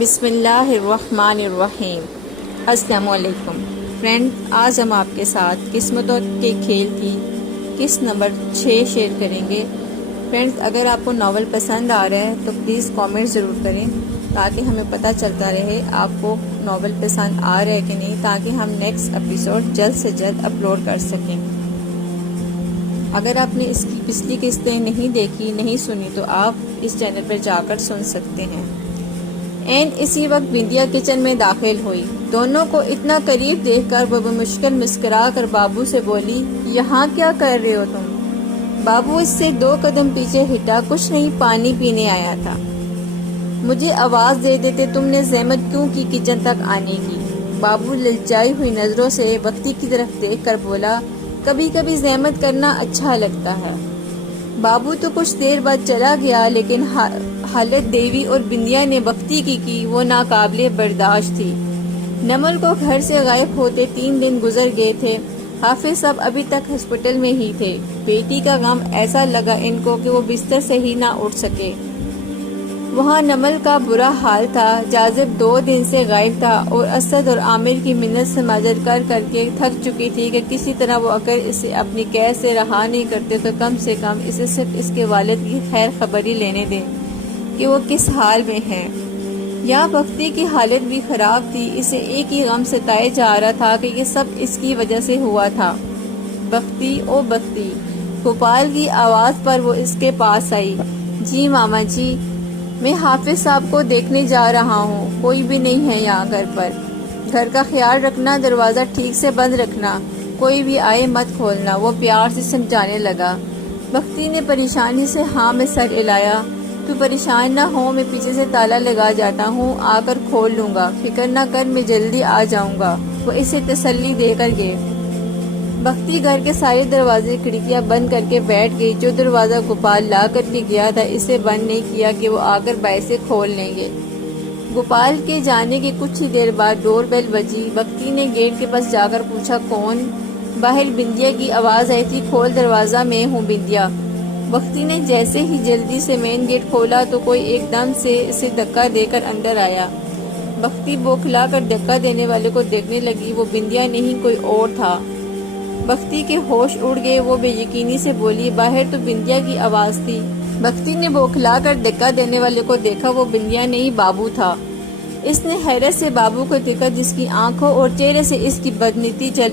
بسم اللہ الرحمن الرحیم۔ السلام علیکم فرینڈ، آج ہم آپ کے ساتھ قسمتوں کے کھیل کی قسط نمبر 6 شیئر کریں گے۔ فرینڈز، اگر آپ کو ناول پسند آ رہا ہے تو پلیز کامنٹ ضرور کریں تاکہ ہمیں پتہ چلتا رہے آپ کو ناول پسند آ رہا ہے کہ نہیں، تاکہ ہم نیکسٹ ایپیسوڈ جلد سے جلد اپلوڈ کر سکیں۔ اگر آپ نے اس کی پچھلی قسطیں نہیں دیکھی، نہیں سنی تو آپ اس چینل پر جا کر سن سکتے ہیں۔ اسی وقت بندیا کچن میں داخل ہوئی۔ دونوں کو اتنا قریب دیکھ کر وہ بمشکل مسکرا کر بابو سے بولی، یہاں کیا کر رہے ہو تم؟ بابو اس سے 2 قدم پیچھے ہٹا، کچھ نہیں، پانی پینے آیا تھا۔ مجھے آواز دے دیتے، تم نے زحمت کیوں کی کچن تک آنے کی؟ بابو للچائی ہوئی نظروں سے بختی کی طرف دیکھ کر بولا، کبھی کبھی زحمت کرنا اچھا لگتا ہے۔ بابو تو کچھ دیر بعد چلا گیا، لیکن حالت دیوی اور بندیا نے بختی کی وہ ناقابل برداشت تھی۔ نمل کو گھر سے غائب ہوتے 3 دن گزر گئے تھے۔ حافظ صاحب ابھی تک ہسپتال میں ہی تھے۔ بیٹی کا غم ایسا لگا ان کو کہ وہ بستر سے ہی نہ اٹھ سکے۔ وہاں نمل کا برا حال تھا۔ جاذب 2 دن سے غائب تھا اور اسد اور عامر کی منت سماجت کر کے تھک چکی تھی کہ کسی طرح وہ اگر اسے اپنی قید سے رہا نہیں کرتے تو کم سے کم اسے صرف اس کے والد کی خیر خبری لینے دیں کہ وہ کس حال میں ہیں۔ یہاں بختی کی حالت بھی خراب تھی۔ اسے ایک ہی غم ستائے جا رہا تھا کہ یہ سب اس کی وجہ سے ہوا تھا۔ بختی او بختی، گوپال کی آواز پر وہ اس کے پاس آئی۔ جی ماما جی، میں حافظ صاحب کو دیکھنے جا رہا ہوں، کوئی بھی نہیں ہے یہاں گھر پر۔ گھر کا خیال رکھنا، دروازہ ٹھیک سے بند رکھنا، کوئی بھی آئے مت کھولنا، وہ پیار سے سمجھانے لگا۔ بختی نے پریشانی سے ہاں میں سر ہلایا۔ تو پریشان نہ ہو، میں پیچھے سے تالا لگا جاتا ہوں، آ کر کھول لوں گا، فکر نہ کر، میں جلدی آ جاؤں گا، وہ اسے تسلی دے کر گئے۔ بختی گھر کے سارے دروازے کھڑکیاں بند کر کے بیٹھ گئی۔ جو دروازہ گوپال لا کر کے گیا تھا اسے بند نہیں کیا کہ وہ آ کر باعث کھول لیں گے۔ گوپال کے جانے کی کچھ ہی دیر بعد ڈور بیل بجی۔ بختی نے گیٹ کے پاس جا کر پوچھا، کون؟ باہر بندیا کی آواز آئی تھی، کھول دروازہ، میں ہوں بندیا۔ بختی نے جیسے ہی جلدی سے مین گیٹ کھولا تو کوئی ایک دم سے اسے دھکا دے کر اندر آیا۔ بختی بوکھلا کر دھکا دینے والے کو دیکھنے لگی، وہ بندیا نہیں کوئی اور تھا۔ بختی کے ہوش اڑ گئے، وہ بے یقینی سے بولی، باہر تو بندیا کی آواز تھی۔ بختی نے بوکھلا کر دھکا دینے والے کو دیکھا، وہ بندیا نہیں بابو تھا۔ اس نے حیرت سے بابو کو دیکھا جس کی آنکھوں اور چہرے سے اس کی بدنیتی